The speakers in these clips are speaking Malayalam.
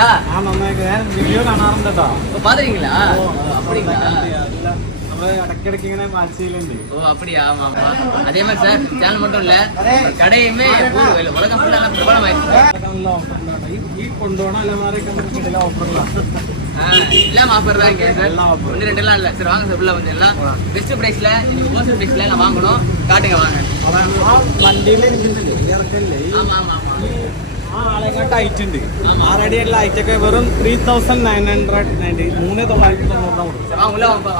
இருக்கீங்களா? വീഡിയോ കാണാറുണ്ട് കേട്ടോ. பாத்துறீங்களா? அப்படிங்களா? ഇടയ്ക്കിടയ്ക്ക് ഇങ്ങനെ വാച്ചിലുണ്ട്. ஓ அப்படியா? ஆமா ஆமா. அதே மாதிரி சார் சேனல் மட்டும் இல்ல கடையுமே உலகம் ஃபுல்லா பிரபலமாயிடுச்சு. ഈ കൊണ്ടുപോകണ അലമാരൊക്കെ കിട്ടില്ല ഓഫറുകളാണ്. எல்லாம் ஆஃபர் தான் இங்கே சார். ஒன்று ரெண்டுலாம் இல்லை சார். வாங்க சார் உள்ள வந்து எல்லாம் பெஸ்ட் ப்ரைஸில் ஹோல்சேல் ப்ரைஸில் நான் வாங்கணும். காட்டுங்க வாங்க. ആ വണ്ടിയിൽ ഇരിക്കുന്നില്ലേ ഇറക്കല്ലേ ஆமாம் ஆமாம் ആ ആളെക്കാട്ട് ഹൈറ്റ് ഉണ്ട്. ആറടിയുള്ള ഹൈറ്റൊക്കെ വെറും 3990 3990 வாங்க உள்ள வாங்க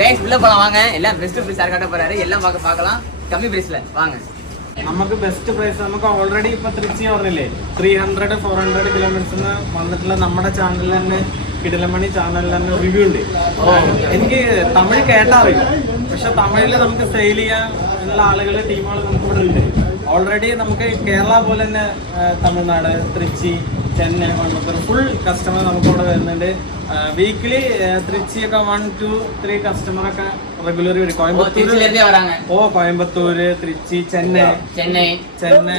கைஸ் உள்ள போகலாம் வாங்க. எல்லாம் பெஸ்ட் ப்ரைஸ் யார் காட்ட போறாரு எல்லாம் பார்க்கலாம் கம்மி ப்ரைஸில் வாங்க. നമുക്ക് ബെസ്റ്റ് പ്രൈസ് നമുക്ക് ഓൾറെഡി ഇപ്പൊ തിരുച്ചി പറഞ്ഞില്ലേ 300-400 കിലോമീറ്റേഴ്സിന് വന്നിട്ടുള്ള നമ്മുടെ ചാനലിൽ തന്നെ കിടിലമണി ചാനലിൽ തന്നെ റിവ്യൂ ഉണ്ട്. എനിക്ക് തമിഴ് കേട്ടറിയില്ല, പക്ഷെ തമിഴിൽ നമുക്ക് സെയിൽ ചെയ്യാനുള്ള ആളുകൾ ടീമുകൾ നമുക്ക് ഇവിടെ ഉണ്ട്. ഓൾറെഡി നമുക്ക് കേരള പോലെ തന്നെ തമിഴ്നാട്, തിരുച്ചി, ചെന്നൈ, കോയമ്പത്തൂർ ഫുൾ കസ്റ്റമർ നമുക്ക് ഇവിടെ വരുന്നുണ്ട്. വീക്കിലി തിരുച്ചിയൊക്കെ 1-2-3 കസ്റ്റമറൊക്കെ റെഗുലർ വരും. കോയമ്പത്തൂര്, തിരുച്ചി, ചെന്നൈ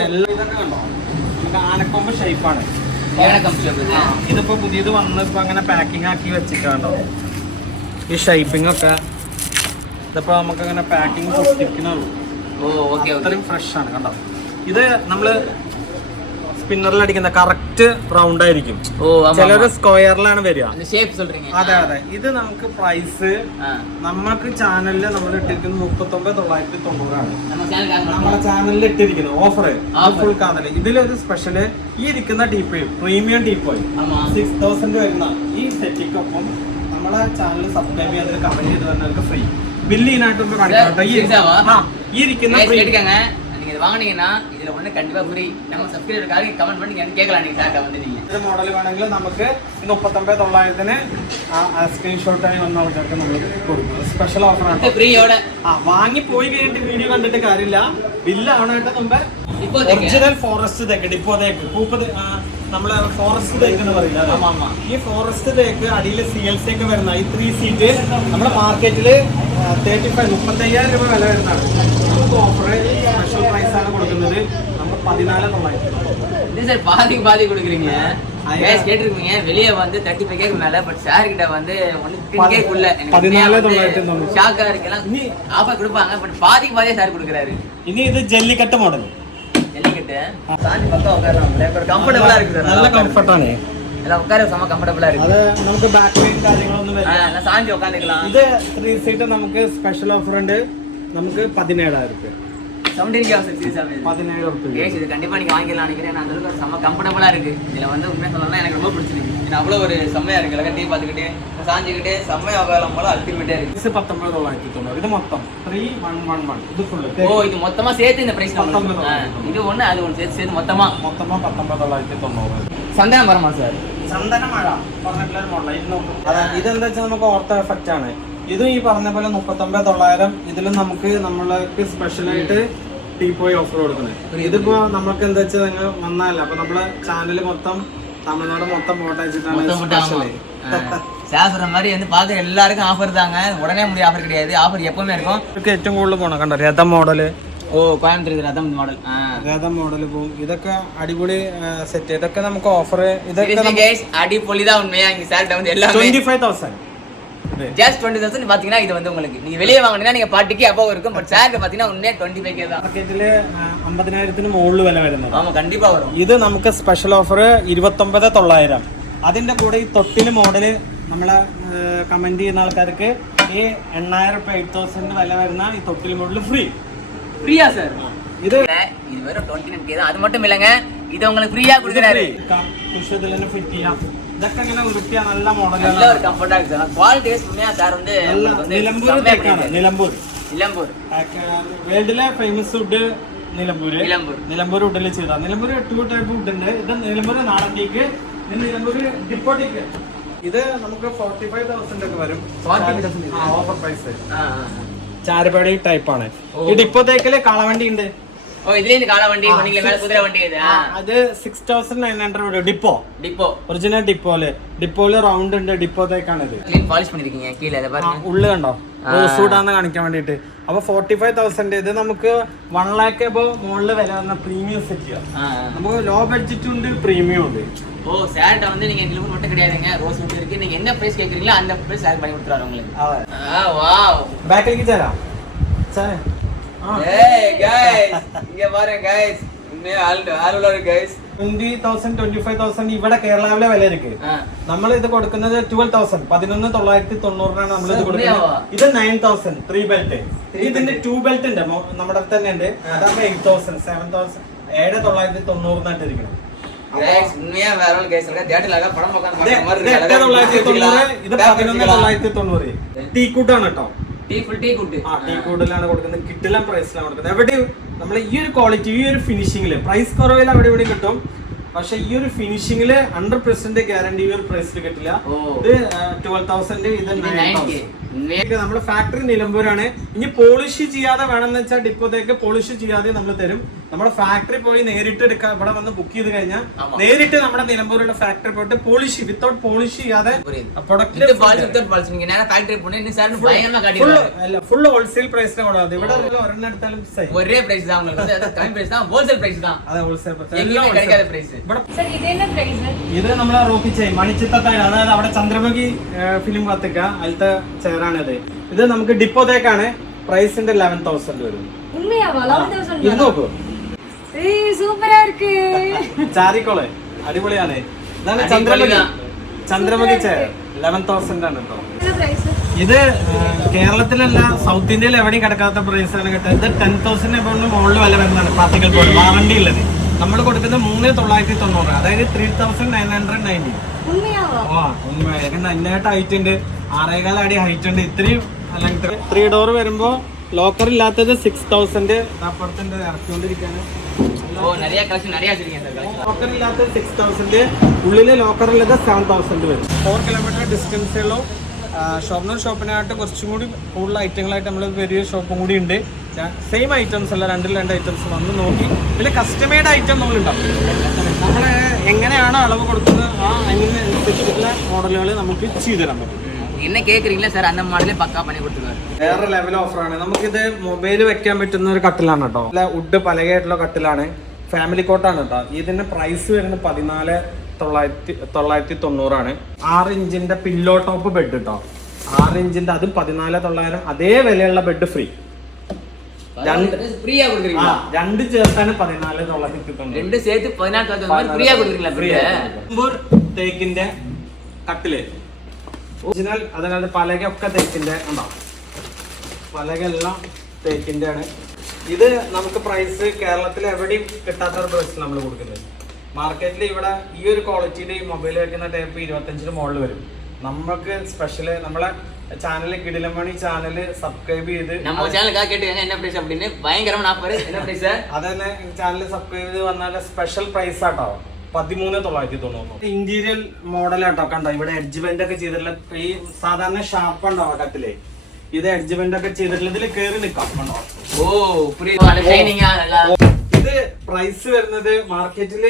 എല്ലാം ഇതൊക്കെ കണ്ടോ. നമുക്ക് ആനക്കൊമ്പ് ഷേപ്പാണ്. ഇതിപ്പോ പുതിയത് വന്ന് ഇപ്പൊ അങ്ങനെ പാക്കിംഗ് ആക്കി വെച്ചിട്ടുണ്ടോ. ഈ ഷേപ്പിംഗ് ഒക്കെ ഇതിപ്പോ നമുക്ക് അങ്ങനെ പാക്കിംഗ് പൊട്ടിക്കുന്നുള്ളൂ. അത്രയും ഫ്രഷ് ആണ് കണ്ടോ. ഇത് നമ്മള് സ്പിന്നറിൽ അടിക്കുന്ന കറക്റ്റ് റൗണ്ട് ആയിരിക്കും. ചിലര് സ്ക്വയറിലാണ് വരിക. അതെ അതെ. ഇത് നമുക്ക് പ്രൈസ് നമുക്ക് ചാനലിൽ നമ്മൾ ഇട്ടിരിക്കുന്നത് 39,990 നമ്മളെ ചാനലിൽ ഇട്ടിരിക്കുന്നത് ഓഫർ ഫുൾ കാണല്. ഇതിലൊരു സ്പെഷ്യല് ഈ ഇരിക്കുന്ന ടീപ്പോയി പ്രീമിയം ടീപ്പോയി 6000 വരുന്ന ഈ സെറ്റിക്കൊപ്പം നമ്മളെ ചാനൽ സബ്സ്ക്രൈബ് ചെയ്യാൻ കമന്റ് ചെയ്ത് തന്നവർക്ക് ഫ്രീ ബില്ല് ഇതിനായിട്ടൊന്ന് കാണിക്കാം. ഈ ഇരിക്കുന്ന இது வாங்குனீங்கன்னா இதுல ஒண்ணு கண்டிப்பா ஃப்ரீ. நம்ம சப்ஸ்கிரைபர்காரங்க கமெண்ட் பண்ணி கேட்கலாம். நீங்க சார்ட்ட வந்து நீங்க ഇത് മോഡൽ വേണമെങ്കിൽ നമുക്ക് 39,900 സ്ക്രീൻഷോട്ടായി വന്ന ആൾക്കാർക്ക് നമ്മൾ കൊടുക്കും. സ്പെഷ്യൽ ഓഫറാണ് ഫ്രീയോടെ. വാങ്ങി പോയി കഴിഞ്ഞിട്ട് വീഡിയോ കണ്ടിട്ട് കാര്യമില്ല. ബില്ല് ആവണായിട്ട് മുമ്പ് ഒറിജിനൽ ഫോറസ്റ്റ് തേക്ക് ഡിപ്പോ തേക്ക് നമ്മള് ഫോറസ്റ്റ് തേക്ക് എന്ന് പറയില്ല. ഈ ഫോറസ്റ്റ് തേക്ക് അടിയിൽ CLC ഒക്കെ വരുന്ന ഈ 3 സീറ്റ് നമ്മുടെ മാർക്കറ്റില് 35,000 രൂപ വില വരുന്നതാണ്. നമുക്ക് ഓഫർ സ്പെഷ്യൽ പ്രൈസ് ആണ് കൊടുക്കുന്നത്. നമ്മൾ 14,900 பாதி கொடுக்குறீங்க. கேட்டிருக்கீங்க வெளியே வந்து 35K மேல. பட் சார் கிட்ட வந்து 15K குள்ள 14,990 ஷாக்கா இருக்கலாம். ஆஃபர் கொடுப்பாங்க. பட் பாதியே சார் கொடுக்குறாரு. ഇനി ഇത് ജല്ലിക്കട്ട് മോഡൽ. ஜல்லிக்கட்டு சாஞ்சி பக்கம் உட்காரலாம். கம்ஃபர்டபுளா இருக்கு சார். നല്ല കംഫർട്ടാണ്. எல்லாம் உட்கார செம கம்ஃபர்டபுளா இருக்கு. അത് നമുക്ക് ബാക്ക് പെയിൻ കാര്യങ്ങളൊന്നും വരില്ല. சாஞ்சி உட்காந்துக்கலாம். ഇത് 3 സീറ്റ് നമുക്ക് സ്പെഷ്യൽ ഓഫർ ഉണ്ട്. നമുക്ക് 17,000 രൂപ. 17,000 ரூபாய். இது கண்டிப்பா நீங்க வாங்கிடலாம் நினைக்கிறேன். அந்த அளவுக்கு செம்ம கம்ஃபர்டபுளா இருக்கு. இதுல வந்து உண்மையா சொல்லணும்னா எனக்கு ரொம்ப பிடிச்சிருக்கு. இது அவ்வளவு ஒரு செம்மையா இருக்கு. எல்லாம் டீ பாத்துக்கிட்டே சாஞ்சிக்கிட்டே செம்மையா உட்காரலாம் போல அல்டிமேட்டா இருக்கு. இது 19,990. இது மொத்தம் 3111. இது ஃபுல். இது மொத்தமா சேர்த்து இந்த பிரைஸ் இது ஒண்ணு அது ஒண்ணு சேர்த்து மொத்தமா 19,990. சந்தன மரமா சார்? ചന്ദന മഴ പറഞ്ഞിട്ടുള്ള ഒരു മോഡൽ. ഇതെന്താ വെച്ചാൽ നമുക്ക് ഓർത്തോ എഫക്റ്റ് ആണ്. ഇതും ഈ പറഞ്ഞ പോലെ 39,900. ഇതിലും നമുക്ക് നമ്മൾക്ക് സ്പെഷ്യലായിട്ട് ടീപ്പോയി ഓഫർ കൊടുക്കുന്നത്. ഇതിപ്പോ നമുക്ക് എന്താ വെച്ചാൽ നിങ്ങൾ വന്നാലേ അപ്പൊ നമ്മളെ ചാനൽ മൊത്തം തമിഴ്നാട് മൊത്തം ഫോട്ടോ അയച്ചിട്ടാണ് சார் மாதிரி வந்து பார்க்க எல்லாருக்கும் ஆஃபர் தாங்க. உடனே முடிய ஆஃபர் கிடையாது. ஆஃபர் எப்பவுமே இருக்கும். ഏറ്റവും കൂടുതൽ പോണം കണ്ടോ രഥം മോഡല്. കോയമ്പത്തൂർ രഥം മോഡൽ. രഥം മോഡൽ പോകും. ഇതൊക്കെ അടിപൊളി സെറ്റ്. ഇതൊക്കെ നമുക്ക് ഓഫർ അടിപൊളിதான் உண்மையா. இங்க சார் வந்து எல்லாம் 25,000 ஜஸ்ட் 20,000 பாத்தீங்கன்னா இது வந்து உங்களுக்கு நீங்க வெளியே வாங்கினா நீங்க பார்ட்டிக்கு அபோவ் இருக்கும். பட் சாருக்கு பாத்தீங்கன்னா உடனே 25K தான். മാർക്കറ്റില് 50,000 മുകളിൽ വില വരുന്നത്. ஆமா கண்டிப்பா வரும். ഇത് നമുക്ക് സ്പെഷ്യൽ ഓഫർ 29,900. അതിന്റെ കൂടെ ഈ തൊട്ടില് മോഡല് നമ്മളെ കമന്റ് ചെയ്യുന്ന ആൾക്കാർക്ക് ഈ 8,000 രൂപ 8,000 വില വരുന്ന ഈ തൊട്ടില് മോഡല് ஃப்ரீயா சார்? இது வெறும் 29K தான். அது மட்டும் இல்லங்க, இது உங்களுக்கு ஃப்ரீயா கொடுக்குறாரு. കുഷതിൽ തന്നെ ഫിറ്റ് ചെയ്യാം. ഇതൊക്കെ ഇങ്ങനെ വൃത്തിയാ നല്ല മോഡലാണ്. நல்ல ഒരു കംഫർട്ട് ആണ് സാർ. ക്വാളിറ്റി ഉണ്மையா സാർ வந்து നിലമ്പൂർ തേക്കാണ്. നിലമ്പൂർ വേൾഡിലെ ഫേമസ് വുഡ് നിലമ്പൂർ വുഡിൽ ചെയ്താ. നിലമ്പൂർ 2 ടൈപ്പ് വുഡ് ഉണ്ട്. ഇത് നിലമ്പൂർ നാടൻ ടീക്ക്, നിലമ്പൂർ ഡിപ്പോ ടീക്ക്. ഇത് നമുക്ക് 45,000 ഒക്കെ വരും ഓഫർ പ്രൈസ്. ചാരുപാടി ടൈപ്പ് ആണ്. ഈ ഡിപ്പോ തേക്കില് കാളവണ്ടി ഉണ്ട്. ഓ ഇതിലേക്ക് കാള വണ്ടി சொன்னீங்களே மேல குதிரை வண்டி இது അത് 6900 ഡിപ്പോ டிப்போ ഒറിജിനൽ ഡിപ്പോയില് റൗണ്ട് ഉണ്ട് ഡിപ്പോത്തേക്കാണ് ഇത് க்ளீன் பாலிஷ் பண்ணிருக்கீங்க கீழ அத பாருங்க ഉള്ളു കണ്ടോ സൂടാന്ന് കാണിക്കാൻ വേണ്ടിട്ട് അപ്പൊ 45,000 ഇത് നമുക്ക് 1 lakh അപ്പൊ മുകളിൽ വില വന്ന പ്രീമിയം സെറ്റ് നമുക്ക് ലോ ബഡ്ജറ്റും ഉണ്ട് പ്രീമിയം ഉണ്ട് ஓ சார்ட்ட வந்து நீங்க நிலவு மட்டும் கிடையாதுங்க ரோஸ் மட்டும் இருக்கு நீங்க என்ன பிரைஸ் கேக்குறீங்களோ அந்த பிரைஸ் சார் பண்ணி கொடுத்துறாரு உங்களுக்கு வாவ் ബാക്കിലേക്ക് തരാം ஏய் गाइस இங்க பாருங்க गाइस உண்மையா ஆளுள்ள இருக்கு गाइस 20,000 25,000 ഇവിടെ കേരളാവിലെ വില ഇருக்கு നമ്മൾ ഇത് കൊടുക്കുന്നത് 11,990 നമ്മൾ ഇത് കൊടുക്കുന്നത് ഇത് 9,000 3 ബെൽറ്റ് ഇതിന്റെ 2 ബെൽറ്റ് ഉണ്ട് നമ്മുടെ തന്നെ ഉണ്ട് അതാണ് 8,000 7,000 7,990 ഇരിക്കണം गाइस உண்மையா வேற ஒரு गाइस சொல்றேன் தியேட்டர்ல படம் பார்க்க மாதிரி இருக்கு 9,990 ഇത് 11,990 ടീ കൂട്ടാണ് കേട്ടോ ടീ കൂട്ട് ടീ കൂട്ടിലാണ് കൊടുക്കുന്നത് കിട്ടില്ല പ്രൈസിലാണ് കൊടുക്കുന്നത് എവിടെയും നമ്മൾ ഈ ഒരു ക്വാളിറ്റി ഈ ഒരു ഫിനിഷിംഗില് പ്രൈസ് കുറവിൽ അവിടെ ഇവിടെ കിട്ടും പക്ഷെ ഈ ഒരു ഫിനിഷിംഗില് 100% ഗ്യാരണ്ടി ഈ ഒരു പ്രൈസിൽ കിട്ടില്ല ഇത് 12,000 ഇത് 9,000 നമ്മുടെ ഫാക്ടറി നിലമ്പൂരാണ് ഇനി പോളിഷ് ചെയ്യാതെ വേണമെന്ന് വെച്ചാൽ ഡിപ്പോത്തേക്ക് പോളിഷ് ചെയ്യാതെ നമ്മൾ തരും നമ്മുടെ ഫാക്ടറി പോയി നേരിട്ട് എടുക്കാൻ ഇവിടെ വന്ന് ബുക്ക് ചെയ്ത് കഴിഞ്ഞാൽ നേരിട്ട് നമ്മുടെ നിലമ്പൂരുള്ള ഫാക്ടറി പോയിട്ട് പോളിഷ് വിത്തൗട്ട് പോളിഷ് ചെയ്യാതെ ഫുൾ ഹോൾസെയിൽ പ്രൈസിന് കൊടുക്കുന്നത് ഇവിടെ ഒരെണ്ണം എടുത്താലും ഒരേ പ്രൈസ് ഇത് നമ്മളെ റോക്കി ചെയ്യും മണിച്ചിത്തായ അതായത് അവിടെ ചന്ദ്രമുഖി ഫിലിം കത്തിക്ക അതിലത്തെ ചെയറാണിത് ഇത് നമുക്ക് ഡിപ്പോത്തേക്കാണ് പ്രൈസിന്റെ 11,000 വരും ഇത് നോക്കൂ ചാരിക്കോളെ അടിപൊളിയാണ് ഇതാണ് ചന്ദ്രമുഖി ചെയർ 11,000 ആണ് കേട്ടോ ഇത് കേരളത്തിലല്ല സൗത്ത് ഇന്ത്യയിൽ എവിടെയും കിടക്കാത്ത പ്രൈസ് ആണ് കേട്ടോ ഇത് 10,000 മുകളിൽ വില വരുന്നതാണ് പാർട്ടിക്കൽ ബോർഡ് വാറണ്ടി ഉള്ളത് നമ്മൾ കൊടുക്കുന്നത് 3,990 അതായത് 3,990 നന്നായിട്ട് ഹൈറ്റ് ഉണ്ട് 6.5 അടി ഹൈറ്റ് ഉണ്ട് ഇത്രയും 3 ഡോർ വരുമ്പോ ലോക്കർ ഇല്ലാത്തത് 6,000 അപ്പുറത്തിന്റെ ഇറക്കിക്കൊണ്ടിരിക്കാണ് ലോക്കർ ഇല്ലാത്തത് 6,000 ഉള്ളില് ലോക്കർ ഉള്ളത് 7,000 വരും 4 കിലോമീറ്റർ ഡിസ്റ്റൻസേ ഉള്ളൂ ഷൊർണൂർ ഷോപ്പിനായിട്ട് കുറച്ചും കൂടി കൂടുതൽ ഐറ്റങ്ങളായിട്ട് നമ്മൾ വലിയ ഷോപ്പും കൂടി ഉണ്ട് സെയിം ഐറ്റംസ് അല്ല രണ്ട് ഐറ്റംസ് വന്ന് നോക്കി ഇതിൽ കസ്റ്റമൈഡ് ഐറ്റം നമ്മളുണ്ടാവും നമ്മൾ എങ്ങനെയാണോ അളവ് കൊടുക്കുന്നത് ആ അതിനനുസരിച്ചിട്ടുള്ള മോഡലുകൾ നമുക്ക് ചെയ്തു തരാൻ പറ്റും என்ன கேக்குறீங்களா சார் அந்த மாடலே பக்கா பண்ணி கொடுத்துருவாரு വേറെ ലെവൽ ഓഫറാണ് നമുക്കിത് മൊബൈൽ വെക്കാൻ പറ്റുന്ന ഒരു കട്ടിലാണ് കേട്ടോ അല്ല വുഡ് പലകയായിട്ടുള്ള കട്ടിലാണ് ഫാമിലി കോട്ടാണ് കേട്ടോ ഇതിന്റെ പ്രൈസ് വരുന്നത് 14,990 6 ഇഞ്ചിന്റെ പില്ലോ ടോപ്പ് ബെഡ് കേട്ടോ 6 ഇഞ്ചിന്റെ അതും 14,900 അതേ വിലയുള്ള ബെഡ് ഫ്രീ രണ്ട് ചേർത്താണ് 14,990 തേക്കിന്റെ കട്ടില് ഒറിജിനൽ അതായത് പലക ഒക്കെ തേക്കിന്റെ ഉണ്ടാവും പലക എല്ലാം തേക്കിന്റെ ആണ് ഇത് നമുക്ക് പ്രൈസ് കേരളത്തിൽ എവിടെയും കിട്ടാത്ത ഒരു പ്രൈസിൽ നമ്മൾ കൊടുക്കുന്നത് മാർക്കറ്റിൽ ഇവിടെ ഈ ഒരു ക്വാളിറ്റിയുടെ ഈ മൊബൈൽ വെക്കുന്ന ടേപ്പ് 25 മുകളിൽ വരും നമുക്ക് സ്പെഷ്യല് നമ്മളെ ചാനൽ കിടിലമണി ചാനൽ സബ്സ്ക്രൈബ് ചെയ്ത് അതന്നെ ചാനൽ സബ്സ്ക്രൈബ് ചെയ്ത് വന്നാൽ സ്പെഷ്യൽ പ്രൈസ് ആട്ടോ 13,990 ഇന്റീരിയൽ മോഡലാട്ടോ കണ്ടോ ഇവിടെ എഡ്ജ്മെന്റ് ഒക്കെ ചെയ്തിട്ടുള്ള ഈ സാധാരണ ഷാർപ്പ് ഉണ്ടാവും കട്ടില് ഇത് എഡ്ജ്മെന്റ് ഒക്കെ ചെയ്തിട്ടുള്ള ഇതിൽ കേറി നിൽക്കാം കണ്ടോ ഇത് പ്രൈസ് വരുന്നത് മാർക്കറ്റില്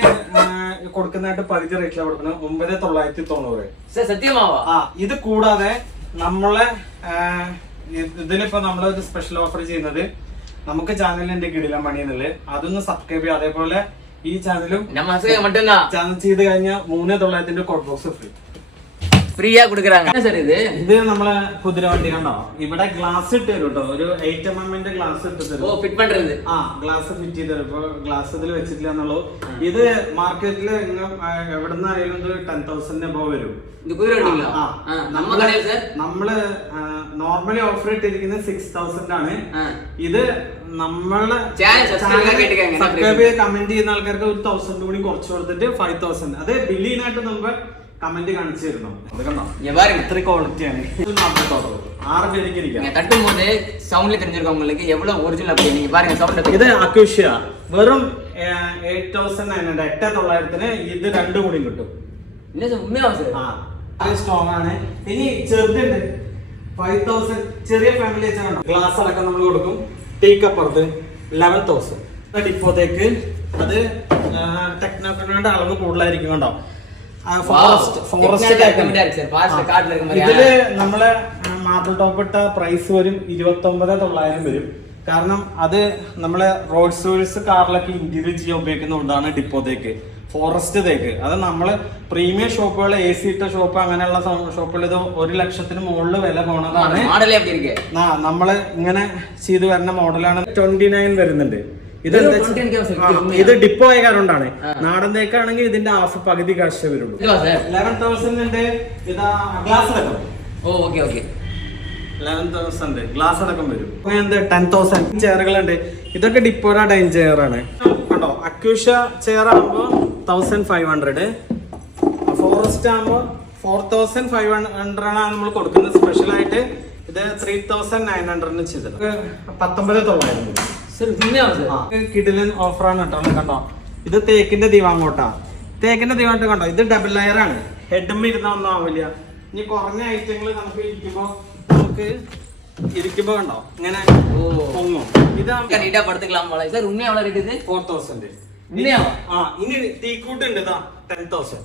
കൊടുക്കുന്നതായിട്ട് പരിധി റേറ്റിലാണ് കൊടുക്കുന്നത് 9,990 ഇത് കൂടാതെ നമ്മളെ ഇതിലിപ്പോ നമ്മളൊരു സ്പെഷ്യൽ ഓഫർ ചെയ്യുന്നത് നമുക്ക് ചാനലിന്റെ കിടിലം മണി എന്നുള്ളത് അതൊന്ന് സബ്സ്ക്രൈബ് ചെയ്യുക അതേപോലെ ഈ ചാനലും ചാനൽ ചെയ്ത് കഴിഞ്ഞാൽ 3,900 കോഡ് ബോക്സ് ഫ്രീ ഫ്രീയാ കൊടുക്കறாங்க ഇത് നമ്മളെ കുതിര വണ്ടി കണ്ടോ ഇവിടെ ഗ്ലാസ് ഇട്ട് തരും കേട്ടോ ഒരു 8mm ഗ്ലാസ് ഇട്ട് തരും ഗ്ലാസ് ഫിറ്റ് ചെയ്ത് തരും ഇപ്പൊ ഗ്ലാസ് ഇതിൽ വെച്ചിട്ടില്ല എന്നുള്ളൂ ഇത് മാർക്കറ്റില് എവിടുന്നായാലും 10,000 അബവ് വരും നമ്മള് നോർമലി ഓഫർ ഇട്ടിരിക്കുന്നത് 6,000 ആണ് ഇത് നമ്മളെ സബ്സ്ക്രൈബ് കമന്റ് ചെയ്യുന്ന ആൾക്കാർക്ക് 1,000 കൂടി കുറച്ച് കൊടുത്തിട്ട് 5,000 അത് ബില്ലിനായിട്ട് നമുക്ക് കമന്റ് കാണിച്ചു തരണം ഇത്ര ക്വാളിറ്റിയാണ് 6 പേർക്ക് ഇരിക്കാം ഇത് അക്യൂഷ്യ വെറും 8,900 ഇത് രണ്ടും കൂടി കിട്ടും സ്ട്രോങ് ആണ് ഇനി ചെറുതുണ്ട് 5,000 ചെറിയ ഫാമിലി ഗ്ലാസ് അടക്കം നമ്മൾ കൊടുക്കും ടീക്ക് അപ്പുറത്ത് 11,000 ഡിപ്പോത്തേക്ക് അത് ടെക്നോക്രാറ്റിന്റെ അളവ് കൂടുതലായിരിക്കും കണ്ടോ. ഇതില് നമ്മള് മാർബിൾ ടോപ്പ് ഇട്ട പ്രൈസ് വരും 29,900 വരും. കാരണം അത് നമ്മള് റോഡ് സോഴ്സ് കാറിലൊക്കെ ഇന്റീരിയർ ചെയ്യാൻ ഉപയോഗിക്കുന്നതുകൊണ്ടാണ് ഡിപ്പോത്തേക്ക്. ഫോറസ്റ്റ് തേക്ക് അത് നമ്മള് പ്രീമിയം ഷോപ്പുകൾ, AC ഇട്ട ഷോപ്പ്, അങ്ങനെയുള്ള ഷോപ്പുകൾ ഇത് 1 ലക്ഷത്തിന് മുകളിൽ വില പോണതാണ്. നമ്മള് ഇങ്ങനെ ചെയ്ത് വരുന്ന മോഡലാണ്. 29 വരുന്നുണ്ട്. ഇത് ഡിപ്പോ ആയ കാരണമാണ്. നാടൻ തേക്കാണെങ്കിൽ ഇതിന്റെ ഹാഫ് പകുതി കാശ് വരുള്ളൂ. 11,000 ഇതാ ഗ്ലാസ് അടക്കം. 11,000 ഗ്ലാസ് അടക്കം വരും. 10,000 ചെയറുകളുണ്ട്. ഇതൊക്കെ ഡിപ്പോയുടെ ഡൈൻ ചെയർ ആണ് കണ്ടോ. അക്യൂഷ ചെയർ ആകുമ്പോ 1,500, ഫോറസ്റ്റ് ആകുമ്പോ 4,500 ആണ് നമ്മൾ കൊടുക്കുന്നത്. സ്പെഷ്യൽ ആയിട്ട് ഇത് 3,900 ചെയ്തത് 19,900. കിടിലൻ ഓഫറാണ് കേട്ടോ. കണ്ടോ ഇത് തേക്കിന്റെ ദിവാങ്കോട്ടാ. തേക്കിന്റെ ദിവാങ്കോട്ട് കണ്ടോ. ഇത് ഡബിൾ ലെയർ ആണ്. ഹെഡും ഇരുന്ന ഒന്നും ആവില്ല. ഇനി കുറഞ്ഞ ഐറ്റങ്ങൾ നമുക്ക് ഇരിക്കുമ്പോ കണ്ടോ ഇങ്ങനെ പൊങ്ങും. ഇത് 4,000. ഇനി ടീക്കൂട്ട് ഉണ്ട് 10,000.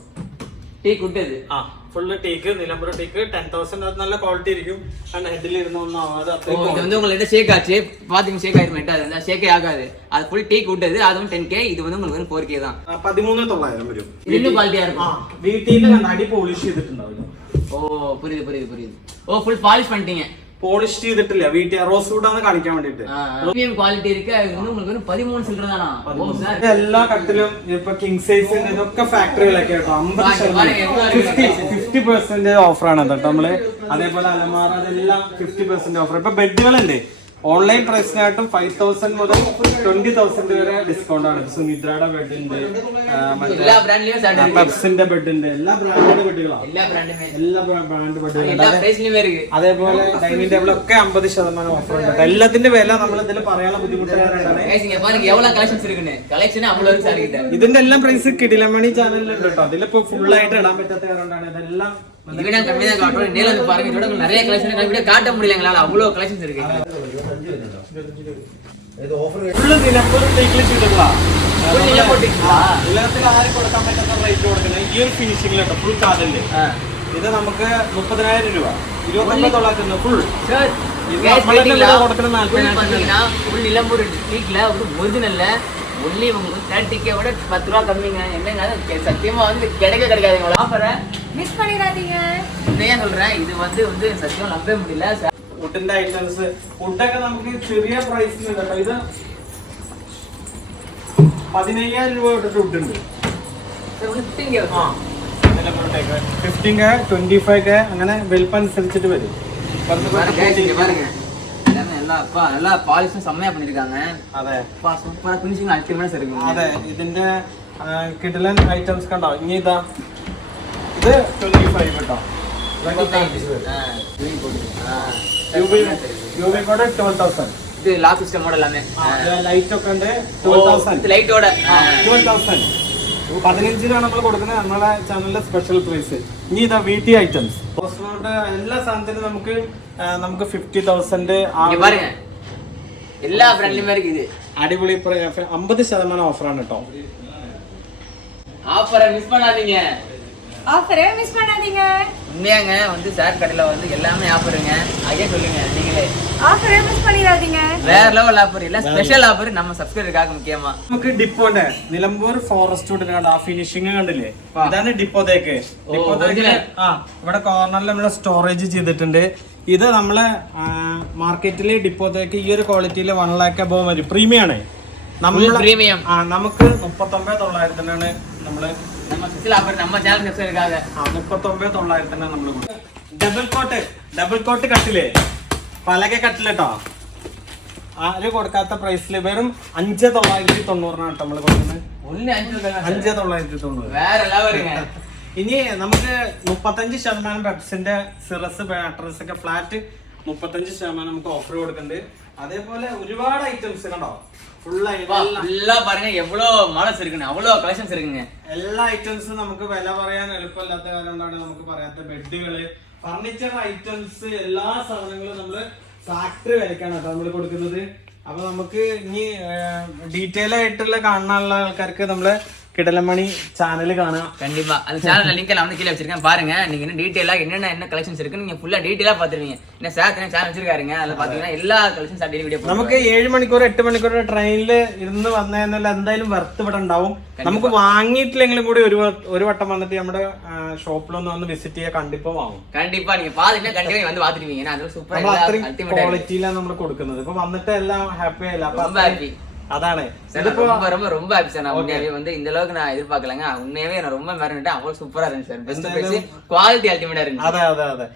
ഫുള്ള് ടീക്ക്, നിലമ്പൂർ ടീക്ക് 10,000. അത് നല്ല ക്വാളിറ്റി ഇരിക്കും. ഹെഡിൽ ഇരുന്ന ഒന്നും ആവാതെ. அது ஃபுல் டீ கூட்டது அதுவும் 10K. இது வந்து உங்களுக்கு 4K தான். 13,900 വരും. ഇതിന്റെ ക്വാളിറ്റി ആണ്. വീട്ടിൽ അടി പോളിഷ് ചെയ്തിട്ടുണ്ടാവില്ല. புரியுது. ஃபுல் பாலிஷ் பண்ணிட்டீங்க. പോളിഷ് ചെയ്തിട്ടില്ല. വീട്ടിൽ റോസ് വുഡ് ആണ് കാണിക്കാൻ വേണ്ടിട്ട്. പ്രീമിയം ക്വാളിറ്റി ഇരിക്കും. അത് உங்களுக்கு 13 സിൽഡറാണ്. എല്ലാ കട്ടിലും ഇപ്പൊ കിങ് സൈസ് ഇതൊക്കെ ഫാക്ടറികളൊക്കെ കേട്ടോ. 50% ഓഫറാണ് കേട്ടോ നമ്മള്. അതേപോലെ അലമാറ അതെല്ലാം 50% ഓഫർ. ഇപ്പൊ ബെഡുകളുണ്ട്. ഓൺലൈൻ പ്രൈസിനായിട്ടും 5,000 മുതൽ 20,000 വരെ ഡിസ്കൗണ്ട് ആണ്. സുമിത്രയുടെ ബെഡ് ഉണ്ട്, പെപ്സിന്റെ ബെഡ് ഉണ്ട്. എല്ലാ ബ്രാൻഡിന്റെ ബെഡുകളാണ്. എല്ലാ ബ്രാൻഡ് ബെഡുകളുണ്ട്. അതേപോലെ ഡൈനിങ് ടേബിൾ ഒക്കെ 50% ഓഫർ ഉണ്ട്. എല്ലാത്തിന്റെ വില നമ്മൾ ഇതിൽ പറയാനുള്ള ബുദ്ധിമുട്ടാണ്. ഇതിന്റെ എല്ലാം പ്രൈസ് കിടിലമണി ചാനലിലുണ്ട് കേട്ടോ. അതിലിപ്പോ ഫുൾ ആയിട്ട് ഇടാൻ പറ്റാത്ത കാരണമാണ് ഇതെല്ലാം. நிறைய கலெக்ஷன் காட்ட முடியல எங்களால. அவ்வளவு கலெக்ஷன்ஸ் இருக்கு. ഇത് നമുക്ക് 30,000 രൂപ. 29,900 ഫുൾ. நிலம்பூர் டீக்ல ஒரிஜினல்ல ஒன்லி உங்களுக்கு 30K விட 10 ரூபா கம்மிங்க. என்னங்க சத்தியமா வந்து கிடைக்காது உங்களோட ஆஃபரை மிஸ் பண்ணிடாதீங்க. நான் சொல்றேன் இது வந்து சத்தியம் நம்பவே முடியல. വുഡിന്റെ ഐറ്റംസ് വുഡൊക്കെ നമുക്ക് ചെറിയ പ്രൈസിൽ ഉണ്ട് കേട്ടോ. ഇത് 15,000 രൂപ തൊട്ട് വുഡ് ഉണ്ട്. 15K 25K അങ്ങനെ വലിപ്പം അനുസരിച്ചിട്ട് വരും. நல்லா பாலிஷும் செம்மையா பண்ணிருக்காங்க. അതെ சூப்பரா ஃபினிஷிங் அல்டிமேட்டா இருக்கு. അതെ ഇതിന്റെ കിടിലൻ ഐറ്റംസ് കണ്ടോ. ഇനി ഇതാ ഇത് 25 കേട്ടോ. യൂബിക്കോടെ 12,000. ഇത് ലാക്ക് സിസ്റ്റം മോഡൽ ആണ്. ലൈറ്റ് ഒക്കെ ഉണ്ട്. 12,000 ലൈറ്റോടെ 12,000. 15 നമ്മൾ കൊടുക്കുന്നത് നമ്മളെ ചാനലിലെ സ്പെഷ്യൽ പ്രൈസ്. ഇനി ഇതാ വീട്ടി ഐറ്റംസ് എല്ലാ സാധനത്തിനും നമുക്ക് 50,000 എല്ലാ ബ്രാൻഡിലും ഇത് അടിപൊളി 50% ഓഫറാണ് കേട്ടോ. ஆஃபரை மிஸ் பண்ணாதீங்க. ஆஃபரை மிஸ் பண்ணாதீங்க. உண்மையாங்க வந்து சார் கடையில வந்து எல்லாமே ஆஃபருங்க. அதே சொல்லுங்க நீங்களே. ஆஃபரை மிஸ் பண்ணிடாதீங்க. வேற லெவல் ஆஃபர் இல்ல, ஸ்பெஷல் ஆஃபர் நம்ம സബ്സ്ക്രൈബർക്കാக മുഖ്യമാ. നമുക്ക് ഡിപ്പോന്റെ നിലമ്പൂർ ഫോറസ്റ്റ് വുഡിന്റെ ആ ഫിനിഷിംഗ് കണ്ടില്ലേ. ഇതാണ് ഡിപ്പോത്തേക്ക്. ഇവിടെ കോർണറിൽ നമ്മൾ സ്റ്റോറേജ് ചെയ്തിട്ടുണ്ട്. ഇത് നമ്മള് മാർക്കറ്റില് ഡിപ്പോത്തേക്ക് ഈ ഒരു ക്വാളിറ്റിയിൽ 1 lakh above വരും. പ്രീമിയം ആണ്. നമുക്ക് 39,900 നമ്മള് நம்ம சேனல் സബ്സ്ക്രൈബർക്കാக 39,900 നമ്മൾ ഡബിൾ കോട്ട് കട്ടില് പലക കട്ടിലേട്ടോ. ആരും കൊടുക്കാത്ത പ്രൈസില് വെറും 5,990 നമ്മൾ കൊടുക്കുന്നത്. 5,990. വേറെ ലെവലുங்க. ഇനി നമുക്ക് 35% പെപ്സിന്റെ സിറസ് ബാറ്ററീസ് ഒക്കെ ഫ്ലാറ്റ് 35% നമുക്ക് ഓഫർ കൊടുക്കുന്നുണ്ട്. അതേപോലെ ഒരുപാട് ഐറ്റംസ് കണ്ടോ. பாருங்க எவ்வளவு மாடல்ஸ் இருக்குன்னு, அவ்வளவு கலெக்ஷன்ஸ் இருக்குங்க. എല്ലാ ഐറ്റംസും നമുക്ക് വില പറയാൻ എളുപ്പമില്ലാത്ത കാരണമാണ് നമുക്ക് പറയാത്ത. ബെഡുകള്, ഫർണിച്ചർ ഐറ്റംസ്, എല്ലാ സാധനങ്ങളും നമ്മള് ഫാക്ടറി വിലക്കാണ് കേട്ടോ നമ്മൾ കൊടുക്കുന്നത്. അപ്പൊ നമുക്ക് ഇനി ഡീറ്റെയിൽ ആയിട്ടുള്ള കാണാനുള്ള ആൾക്കാർക്ക് നമ്മള് കിടലമണി ചാനൽ കാണാം. கண்டிப்பா அந்த சேனல்ல லிங்க் எல்லாம் வந்து கீழே வச்சிருக்கேன் பாருங்க. நீங்க இன்னும் டீடைலா என்ன கலெக்ஷன்ஸ் இருக்கு நீங்க ஃபுல்லா டீடைலா பாத்துருவீங்க. என்ன சார் சேனல் வச்சிருக்காருங்க, அதுல பாத்தீங்கன்னா എല്ലാ കളക്ഷൻസ് ഡെയിലി വീഡിയോ. നമുക്ക് 7 മണിക്കൂർ 8 മണിക്കൂർ ട്രെയിനിൽ ഇരുന്ന് വന്നതെന്നല്ല എന്തായാലും വെർത്ത് ഇവിടെ ഉണ്ടാവും. നമുക്ക് വാങ്ങിയിട്ടില്ലെങ്കിലും കൂടി ഒരു വട്ടം വന്നിട്ട് നമ്മുടെ ഷോപ്പിലൊന്ന് വന്ന് വിസിറ്റ് ചെയ്യാൻ കണ്ടിപ്പോ വാങ്ങും. കണ്ടിപ്പാ നീங்க பாத்தீங்கன்னா கண்டிப்பா வந்து பாத்துருவீங்க. அது சூப்பரா അത്രയും ക്വാളിറ്റിയിലാണ് നമ്മൾ കൊടുക്കുന്നത്. ഇപ്പൊ വന്നിട്ട് എല്ലാം ഹാപ്പി ആയില്ല. അപ്പൊ അതാണ് ரொம்ப ரொம்ப ரொம்ப ஹாப்பி சார். நான் உண்மையாவே வந்து இந்த அளவுக்கு நான் எதிர்பார்க்கலங்க. உண்மையாவே நான் ரொம்ப மறந்துட்டேன். அவ்வளவு சூப்பரா இருந்துச்சு சார். பெஸ்ட் ക്വാളിറ്റി അൾട്ടിമേറ്റ് ആയിരുന്നു. അതെ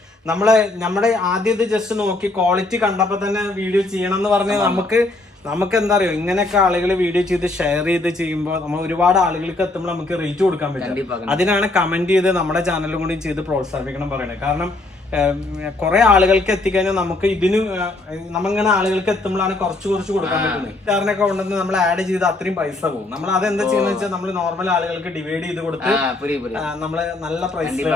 നമ്മുടെ ആദ്യം ഇത് ജസ്റ്റ് നോക്കി ക്വാളിറ്റി കണ്ടപ്പോ തന്നെ വീഡിയോ ചെയ്യണം എന്ന് പറഞ്ഞാൽ നമുക്ക് എന്താ അറിയോ, ഇങ്ങനെയൊക്കെ ആളുകൾ വീഡിയോ ചെയ്ത് ഷെയർ ചെയ്ത് ചെയ്യുമ്പോൾ നമ്മൾ ഒരുപാട് ആളുകൾക്ക് എത്തുമ്പോൾ നമുക്ക് റീച്ച് കൊടുക്കാൻ പറ്റും. അതിനാണ് കമന്റ് ചെയ്ത് നമ്മുടെ ചാനലും കൂടി ചെയ്ത് പ്രോത്സാഹിപ്പിക്കണം പറയണത്. കാരണം കുറെ ആളുകൾക്ക് എത്തിക്കഴിഞ്ഞാൽ നമുക്ക് ഇതിന് നമ്മങ്ങനെ ആളുകൾക്ക് എത്തുമ്പോഴാണ് കുറച്ച് കൊടുക്കാൻ പറ്റുന്നത്. കാരണൊക്കെ ഉണ്ടെന്ന് നമ്മൾ ആഡ് ചെയ്ത് അത്രയും പൈസ പോകും. നമ്മൾ അതെന്താ ചെയ്യുന്നത് വെച്ചാൽ നമ്മൾ നോർമൽ ആളുകൾക്ക് ഡിവൈഡ് ചെയ്ത് കൊടുത്ത് നമ്മള് നല്ല പ്രൈസ്.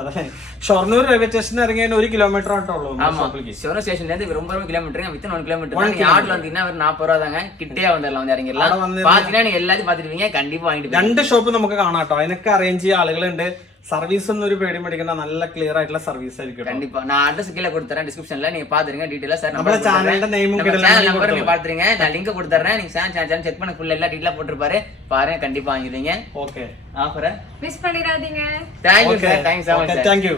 അതെ, ഷൊർണൂർ റെയിൽവേ സ്റ്റേഷൻ ഇറങ്ങിയ 1 കിലോമീറ്റർ ആയിട്ടുള്ളൂ. ஷொர்ணூர் ஸ்டேஷன்ல இருந்து ரொம்ப கிலோமீட்டர் வித்தின் 1 கிலோமீட்டர். நீங்க ஆட்ல வந்தீங்கன்னா ஒரு 40 ரூபாய் தாங்க. கிட்டே வந்தறலாம் வந்து இறங்கிடலாம். பாத்தீங்கன்னா நீங்க எல்லாத்தையும் பாத்துருவீங்க. കണ്ടിപ്പാ വാങ്ങിട്ട് 2 ഷോപ്പ് നമുക്ക് കാണാം കേട്ടോ. അതിനൊക്കെ അറേഞ്ച് ചെയ്യുന്ന ആളുകളുണ്ട്. സർവീസ് ഒന്നും ഒരു പേടി മേടിക്കണ്ട, നല്ല ക്ലിയർ ആയിട്ടുള്ള സർവീസ് ആയിരിക്കും. கண்டிப்பா நான் அட்ரஸ் கீழ கொடுத்துறேன் டிஸ்கிரிப்ஷன்ல. நீங்க பாத்துருங்க டீடைலா. சார் நம்ம சேனலோட நேமும் நம்பர் நீங்க பாத்துருங்க. நான் லிங்க் கொடுத்துறேன். நீங்க சேனல் செக் பண்ண ஃபுல்லா எல்லா டீடைலா போட்டுருப்பாரு. பாருங்க, கண்டிப்பா வாங்கிடுவீங்க. ஓகே, ஆஃபர் மிஸ் பண்ணிராதீங்க. Thank you sir. Thanks so much. Thank you.